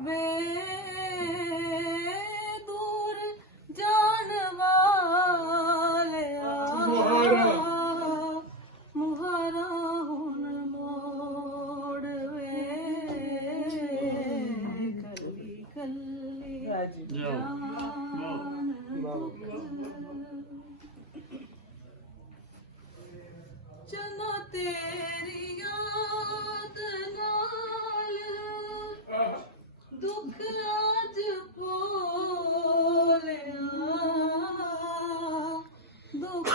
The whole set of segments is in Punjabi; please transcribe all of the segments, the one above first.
ਵੇ ਦੂਰ ਜਾਣ ਵਾਲਿਆ ਮੁਹਾਰਾ ਹੁਣ ਮੋੜ ਵੇ ਕੱਲੀ ਕੱਲੀ ਜਾਨ ਦੁੱਖ ਚਲੋ ਤੇਰੀ ਯਾਦ ਨਾਲ ਦੁੱਖ ਅੱਜ ਭੋਲਿਆ ਦੁੱਖ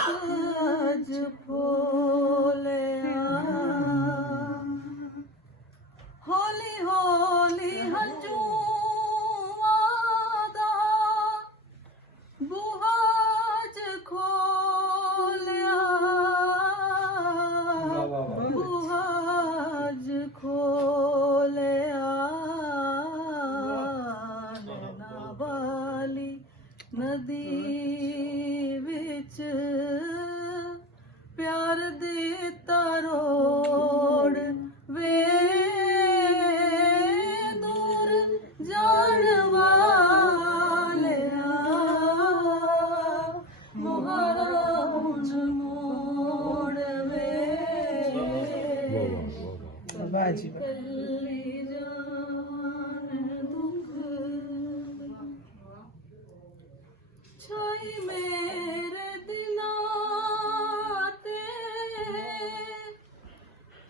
ਅੱਜ ਭੋਲਿਆ ਹੌਲੀ ਹੌਲੀ ਹੰਝੂਆਂ ਦਾ ਬੂਹਾ ਅੱਜ ਖੋਲਿਆ ਬੂਹਾ ਅੱਜ ਖੋਲਿਆ ਨੈਣਾ ਵਾਲੀ ਨਦੀ ਵਿੱਚ ਪਿਆਰ ਦੇ ਤਰੋੜ ਵੇ ਦੂਰ ਜਾਣ ਵਾਲਿਆ ਮੁਹਾਰਾ ਹੁਣ ਮੋੜ ਵੇ ਕੱਲੀ ਜਾਨ ਦੁੱਖ ਛਾਈ ਮੇਰੇ ਦਿਲਾਂ ਤੇ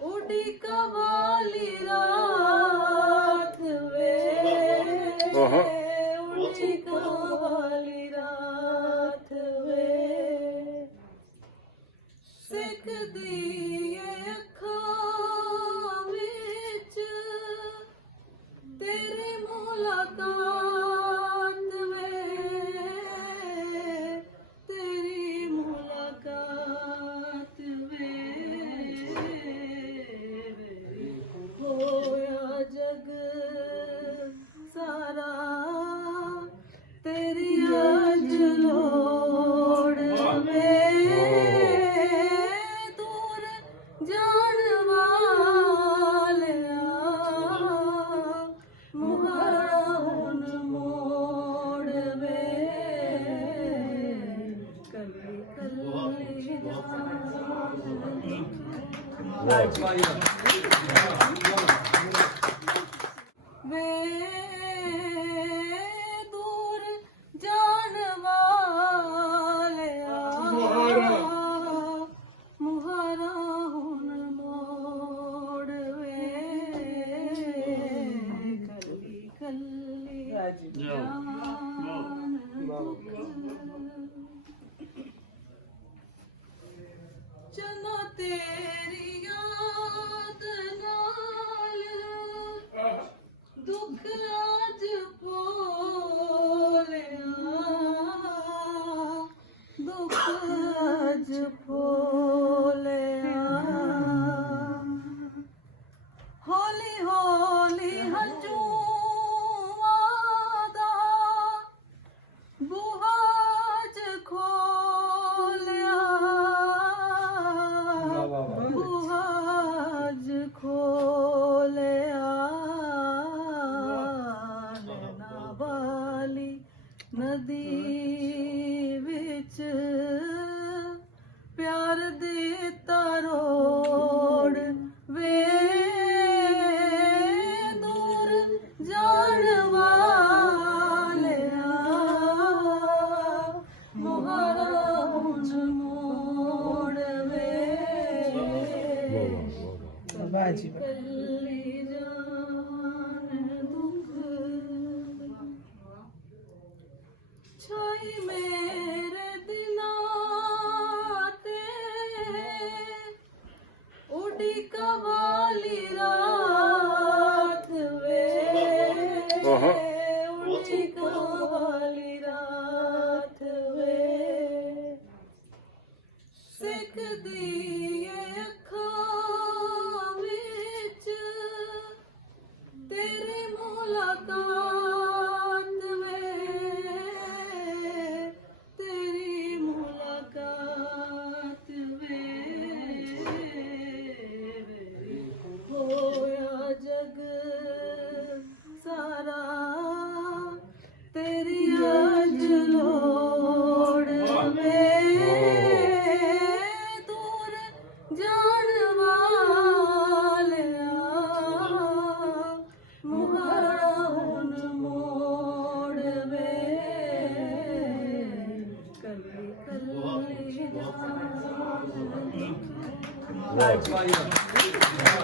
ਉਡੀ ਕਵਾਲੀ ਰਾਤ ਵੇ ਉਡੀ ਕਵਾਲੀ ਰਾਤ ਵੇ ਸਿੱਕਦੀ ਅੱਖਾਂ ਵਿੱਚ ਤੇਰੀ ਮੁਲਾਕਾਤ ਵੇ ਤੇਰੀ ਮੁਲਾਕਾਤ ਵੇ ਹੋਇਆ ਜਗ ਸਾਰਾ ਤੇਰੀ ਅੱਜ ਲੋੜ ਵੇ ਦੂਰ ਜਾਣ ਵਾਲਿਆ ਮੁਹਾਰਾ ਹੁਣ ਮੋੜ ਵੇ ਕੱਲੀ ਕੱਲੀ ਵੇ ਦੂਰ ਜਾਣ ਵਾਲਿਆ ਮੁਹਾਰਾ ਹੁਣ ਮੋੜ ਵੇ ਕੱਲੀ ਕੱਲੀ ਜਾਨ ਦੁੱਖ ਚਲੋ ਤੇਰੀ ਯਾਦ ਨਾਲ ਦੁੱਖ ਅੱਜ ਭੋਲਿਆ ਦੁੱਖ ਅੱਜ ਭੋਲਿਆ ਹੌਲੀ ਹੌਲੀ ਹੰਝੂਆਂ ਦਾ ਬੂਹਾ ਅੱਜ ਖੋਲਿਆ ਬੂਹਾ ਅੱਜ ਖੋਲਿਆ ਨੈਣਾ ਵਾਲੀ ਨਦੀ ਵਿੱਚ ਪਿਆਰ ਦੇ ਤਰੋੜ ਵੇ ਦੂਰ ਜਾਣ ਵਾਲਿਆ ਮੁਹਾਰਾ ਹੁਣ ਮੋੜ ਵੇ ਕੱਲੀ ਜਾਨ ਦੁੱਖ ਛਾਈ ਮੇਰੇ ਦਿਲਾਂ ਤੇ ਉਡੀ ਕਵਾਲੀ ਰਾਤ ਵੇ ਉਡੀ ਕਵਾਲੀ ਰਾਤ ਵੇ ਸਿੱਕਦੀ ਅੱਖਾਂ ਵਿੱਚ ਤੇਰੀ ਮੁਲਾਕਾਤ ਵੇ ਤੇਰੀ ਮੁਲਾਕਾਤ ਵੇ ਹੋਇਆ ਜਗ ਸਾਰਾ ਵਾਹ